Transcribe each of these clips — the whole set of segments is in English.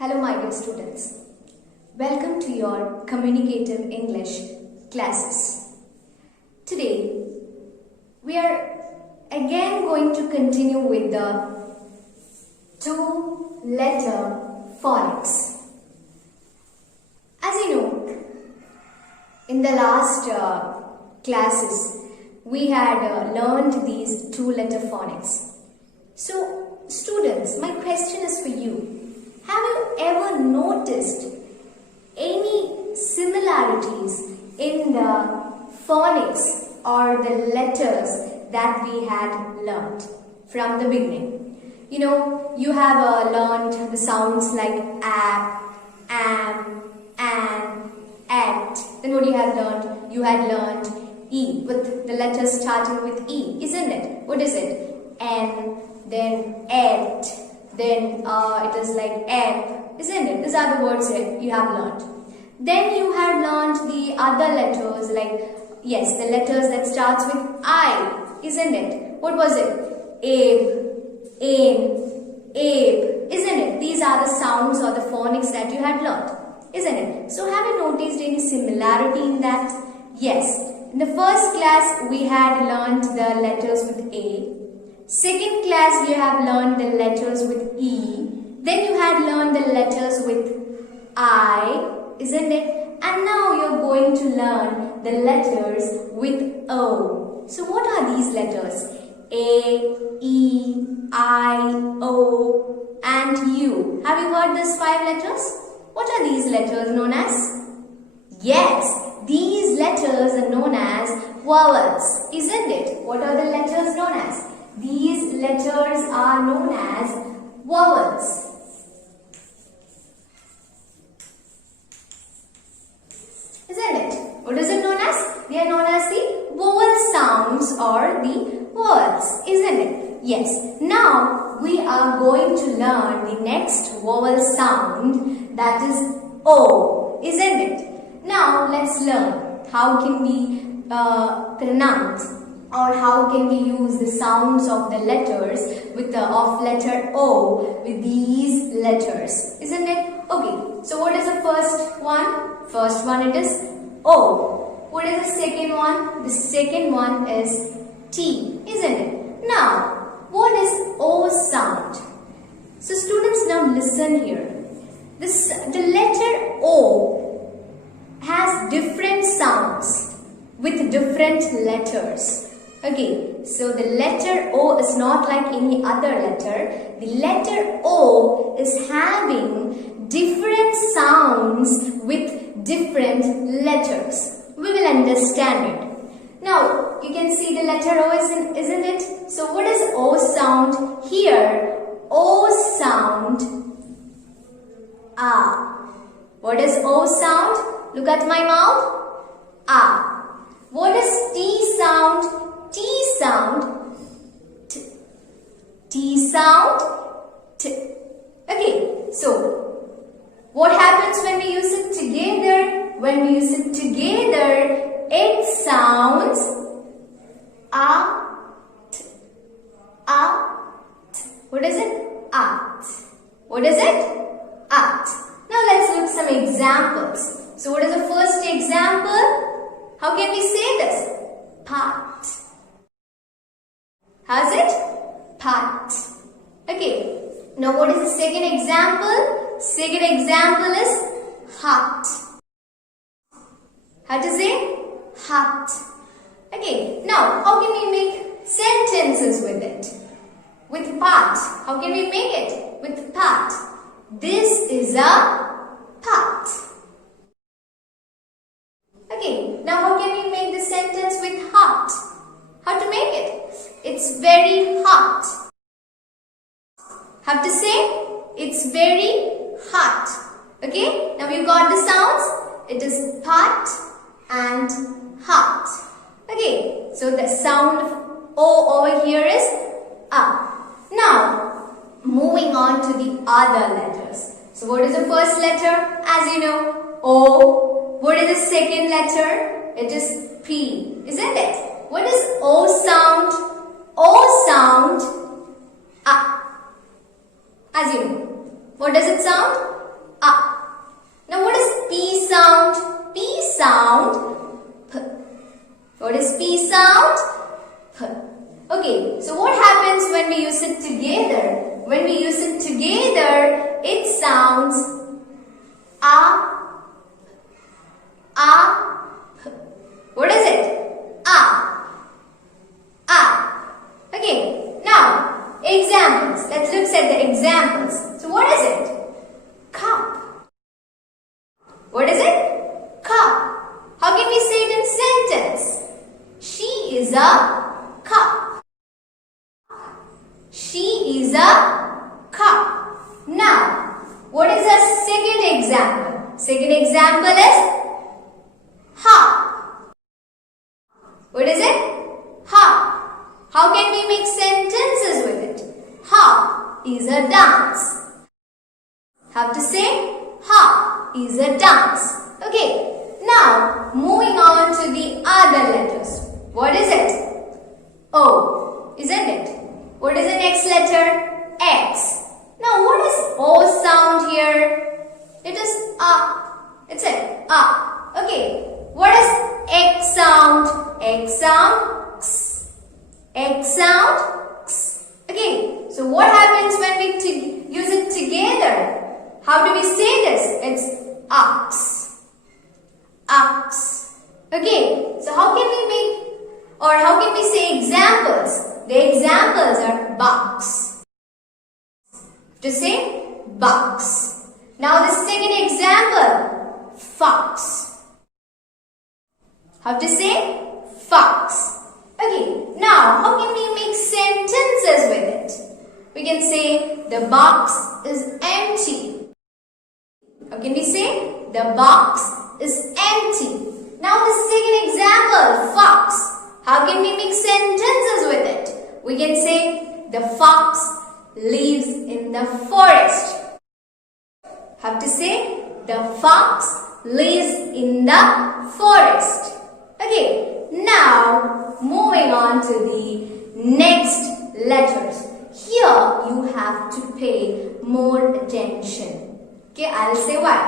Hello my dear students, welcome to your Communicative English classes. Today we are again going to continue with the two-letter phonics. As you know, in the last classes we had learned these two-letter phonics. So students, my question is for you. Have you ever noticed any similarities in the phonics or the letters that we had learned from the beginning? You know, you have learned the sounds like ap, am, an, at. Then what you have learned? You had learned E with the letters starting with E, isn't it? What is it? N, then et. Then it is like ep, isn't it? These are the words that you have learned. Then you have learned the other letters like, yes, the letters that starts with I, isn't it? What was it? Ape, aim, ape, isn't it? These are the sounds or the phonics that you had learned, isn't it? So have you noticed any similarity in that? Yes. In the first class, we had learned the letters with A. Second class, you have learned the letters with E. Then you had learned the letters with I, isn't it? And now you're going to learn the letters with O. So what are these letters? A, E, I, O, and U. Have you heard these 5 letters? What are these letters known as? Yes, these letters are known as vowels, isn't it? What are the letters known as? These letters are known as vowels. Isn't it? What is it known as? They are known as the vowel sounds or the vowels, isn't it? Yes. Now we are going to learn the next vowel sound, that is O, isn't it? Now let's learn how can we pronounce or how can we use the sounds of the letters with the of letter O with these letters, isn't it? Okay, so what is the first one? First one it is O. What is the second one? The second one is T, isn't it? Now, what is O sound? So students, now listen here. The letter O has different sounds with different letters. Okay, so the letter O is not like any other letter. The letter O is having different sounds with different letters. We will understand it. Now, you can see the letter O, isn't it? So, what is O sound? Here, O sound, ah. What is O sound? Look at my mouth, ah. What is T sound? T sound, T. T sound, T. Okay, so what happens when we use it together? When we use it together, it sounds A, T, A, T. What is it? A, T. What is it? A, T. Now let's look some examples. So what is the first example? How can we say this? Pot. How's it? Pot. Okay. Now what is the second example? Second example is hot. How to say? Hot. Okay. Now how can we make sentences with it? With pot. How can we make it? With pot. This is a pot. Okay. Now how can we make the sentence with hot? How to make it? It's very hot. Have to say, it's very hot. Okay, now you got the sounds. It is pot and hot. Okay, so the sound of O over here is A. Now, moving on to the other letters. So what is the first letter? As you know, O. What is the second letter? It is P, isn't it? What is O sound? O sound, A. As you know. What does it sound? P sound. P. What is P sound? P. Okay, so what happens when we use it together? When we use it together, it sounds A. P. What is it? A. Okay, now examples. Let's look at the examples. So what is it? Cup. What is it? Cup. How can we say it in sentence? She is a cup. She is a cup. Now, what is the second example? Second example is hop. What is it? Hop. How can we make sentences with it? Hop is a dance. Have to say hop is a dance. Okay. Now, moving on to the other letters. What is it? O, isn't it? What is the next letter? X. Now, what is O sound here? It is A. It's it. A. Okay. What is X sound? X sound? X. X sound? X. Okay. So, what happens when we use it together? How do we say this? It's ox. Ox. Okay. So, how can we make or how can we say examples? The examples are box. To say box. Now the second example, fox. How to say fox. Okay, now how can we make sentences with it? We can say the box is empty. How can we say the box is empty? Now the second example, fox. How can we make sentences with it? We can say the fox lives in the forest. Have to say the fox lives in the forest. Okay, now moving on to the next letters. Here you have to pay more attention. Okay, I'll say why.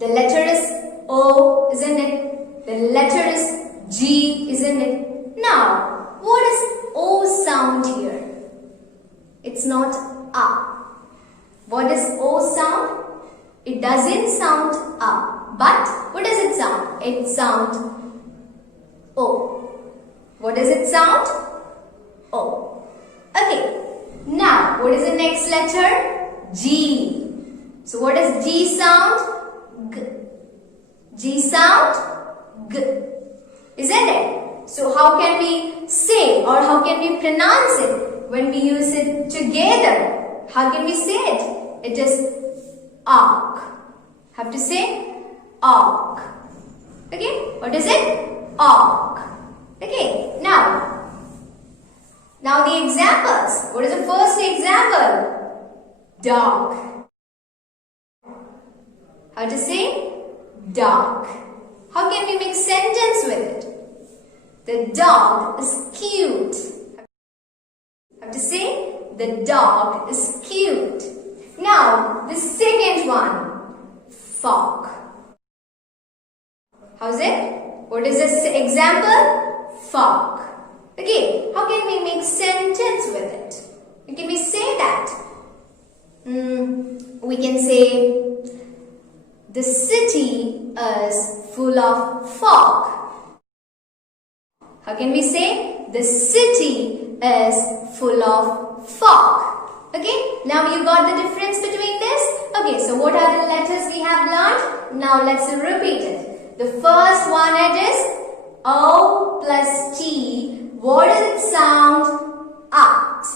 The letter is O, isn't it? The letter is G, isn't it? Now, what is O sound here? It's not A. What does O sound? It doesn't sound A. But, what does it sound? It sounds O. What does it sound? O. Okay. Now, what is the next letter? G. So, what does G sound? G. G sound? G. Isn't it? So how can we say or how can we pronounce it when we use it together? How can we say it? It is ark. Have to say ark. Okay? What is it? Ark. Okay. Now the examples. What is the first example? Dog. How to say? Dog. How can we make sentence with it? The dog is cute. Have to say the dog is cute. Now the second one, fork. How's it? What is this example? Fork. Okay, how can we make sentence with it? How can we say that? We can say the city is full of fog. How can we say? The city is full of fog. Okay, now you got the difference between this? Okay, so what are the letters we have learned? Now let's repeat it. The first one it is O plus T. What does it sound? At.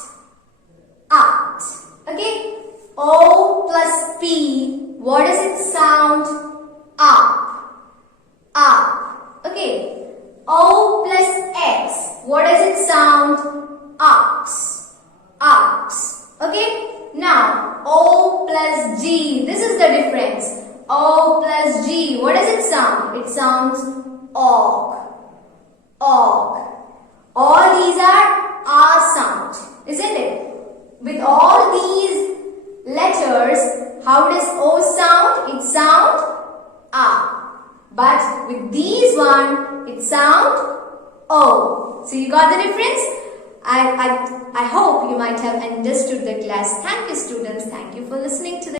At. Okay, O plus P. What does it sound? Up. Up. Okay. O plus X. What does it sound? Ox. Ox. Okay. Now, O plus G. This is the difference. O plus G. What does it sound? It sounds og. Og. All these are R sound. Isn't it? With all these letters, how does O sound? It sounds ah. But with these one, it sound oh. So you got the difference? I hope you might have understood the class. Thank you, students. Thank you for listening to the